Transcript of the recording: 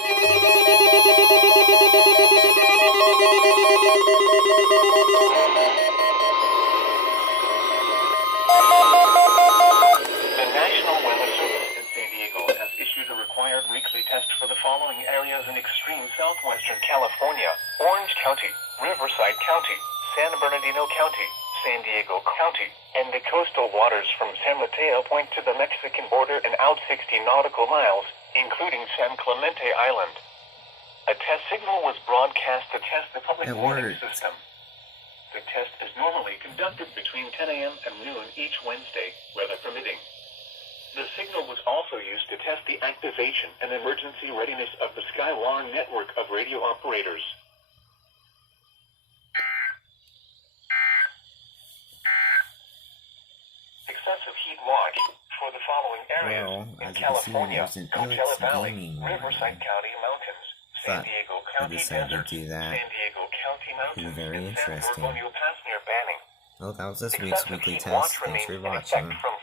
The National Weather Service in San Diego has issued a required weekly test for the following areas in extreme southwestern California: Orange County, Riverside County, San Bernardino County, San Diego County, and the coastal waters from San Mateo Point to the Mexican border and out 60 nautical miles, including San Clemente Island. A test signal was broadcast to test the public warning system. The test is normally conducted between 10 a.m. and noon each Wednesday, weather permitting. The signal was also used to test the activation and emergency readiness of the Skywar network of radio operators. Excessive heat watch for the following areas in California: Coachella Valley, Riverside County Mountains, San Diego County Desert, San Diego County Mountains, very and San interesting. Bernardino Pass near Banning. Well, that was this week's weekly test. Thanks for watching. From